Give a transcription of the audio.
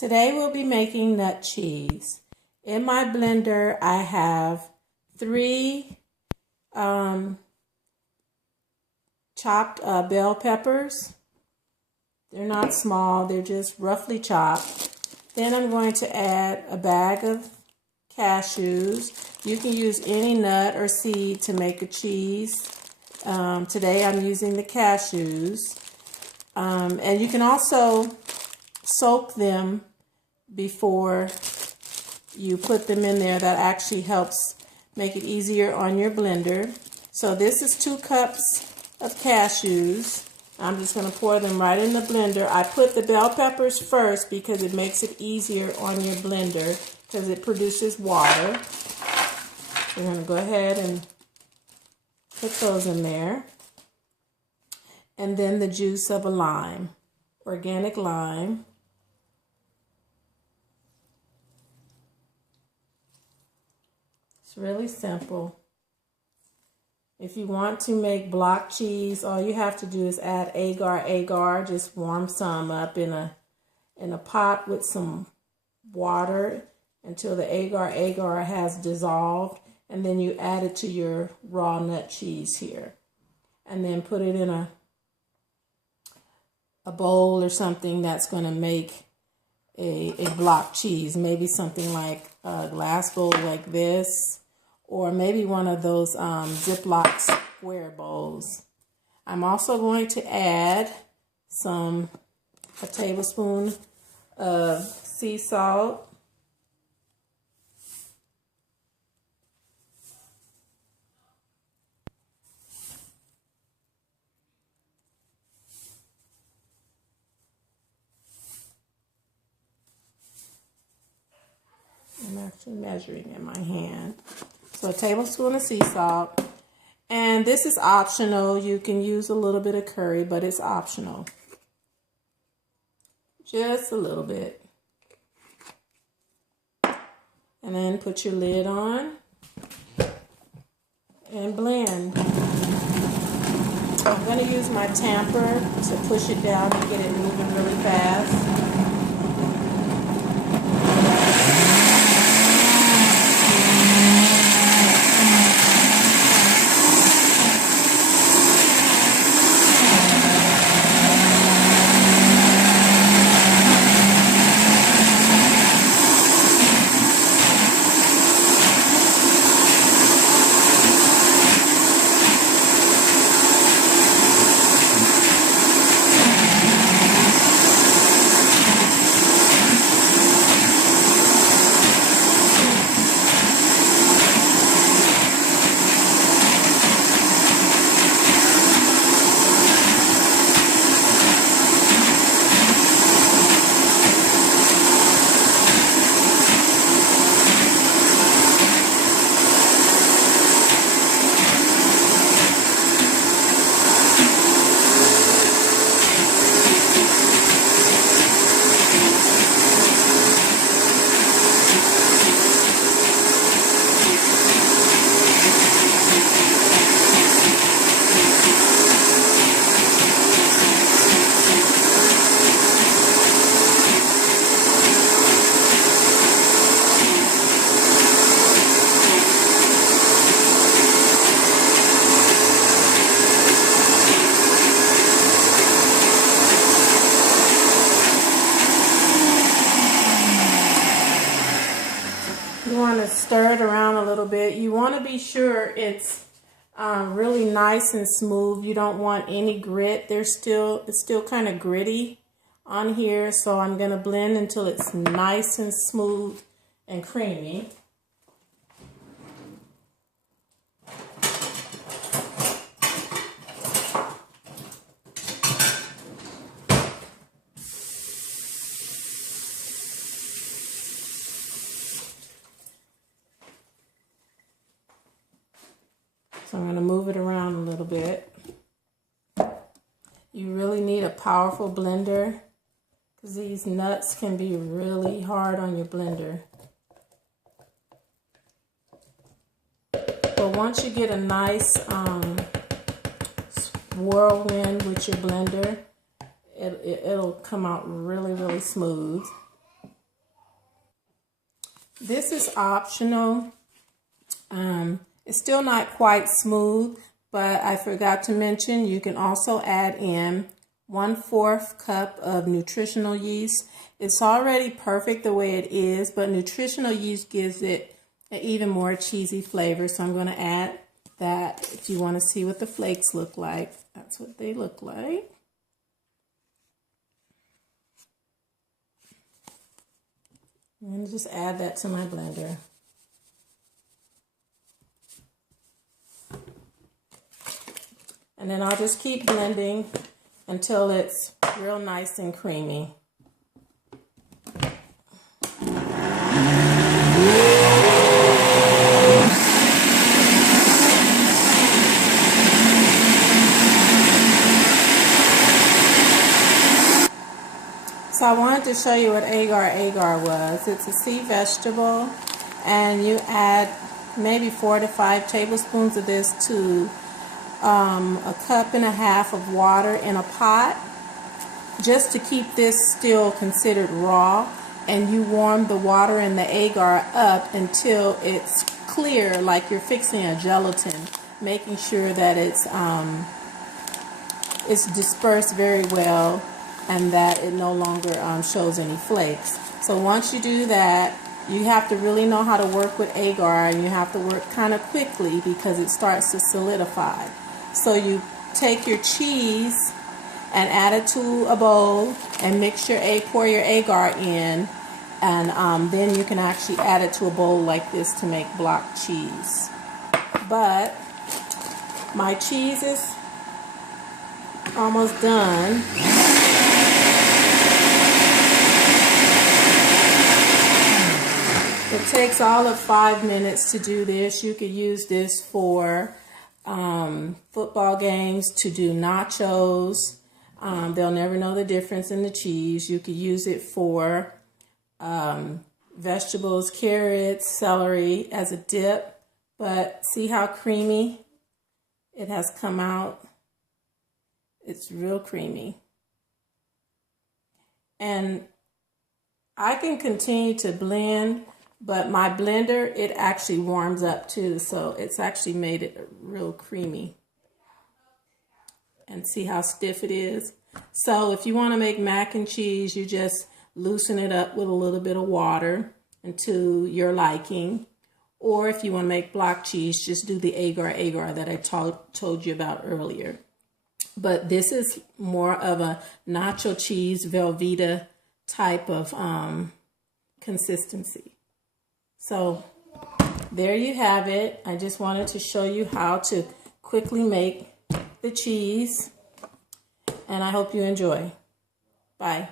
Today we'll be making nut cheese. In my blender I have 3 chopped bell peppers. They're not small, they're just roughly chopped. Then I'm going to add a bag of cashews. You can use any nut or seed to make a cheese. Today I'm using the cashews. And you can also soak them before you put them in there. That actually helps make it easier on your blender. So this is 2 cups of cashews. I'm just going to pour them right in the blender. I put the bell peppers first because it makes it easier on your blender because it produces water. We're going to go ahead and put those in there. And then the juice of a lime, organic lime. It's really simple. If you want to make block cheese, all you have to do is add agar. Just warm some up in a pot with some water until the agar has dissolved, and then you add it to your raw nut cheese here. And then put it in a bowl or something that's going to make a block cheese. Maybe something like a glass bowl like this, or maybe one of those Ziploc square bowls. I'm also going to add a tablespoon of sea salt. I'm actually measuring in my hand. So a tablespoon of sea salt. And this is optional. You can use a little bit of curry, but it's optional. Just a little bit. And then put your lid on and blend. I'm going to use my tamper to push it down and get it moving really fast. You want to stir it around a little bit. You want to be sure it's really nice and smooth. You don't want any grit. It's still kind of gritty on here, so I'm going to blend until it's nice and smooth and creamy. So I'm going to move it around a little bit. You really need a powerful blender because these nuts can be really hard on your blender. But once you get a nice whirlwind with your blender, it'll come out really, really smooth. This is optional. It's still not quite smooth, but I forgot to mention you can also add in 1/4 cup of nutritional yeast. It's already perfect the way it is, but nutritional yeast gives it an even more cheesy flavor. So I'm going to add that. If you want to see what the flakes look like, that's what they look like. I'm going to just add that to my blender. And then I'll just keep blending until it's real nice and creamy. So I wanted to show you what agar was. It's a sea vegetable, and you add maybe 4 to 5 tablespoons of this to a cup and a half of water in a pot, just to keep this still considered raw. And you warm the water and the agar up until it's clear, like you're fixing a gelatin, making sure that it's dispersed very well and that it no longer shows any flakes. So once you do that, you have to really know how to work with agar, and you have to work kind of quickly because it starts to solidify. So you take your cheese and add it to a bowl and pour your agar in, and then you can actually add it to a bowl like this to make block cheese. But my cheese is almost done. It takes all of 5 minutes to do this. You could use this for football games, to do nachos. They'll never know the difference in the cheese. You could use it for vegetables, carrots, celery as a dip. But see how creamy it has come out? It's real creamy. And I can continue to blend, but my blender, it actually warms up too, so it's actually made it real creamy. And see how stiff it is? So if you want to make mac and cheese, you just loosen it up with a little bit of water to your liking. Or if you want to make block cheese, just do the agar that I told you about earlier. But this is more of a nacho cheese Velveeta type of consistency. So there you have it. I just wanted to show you how to quickly make the cheese, and I hope you enjoy. Bye.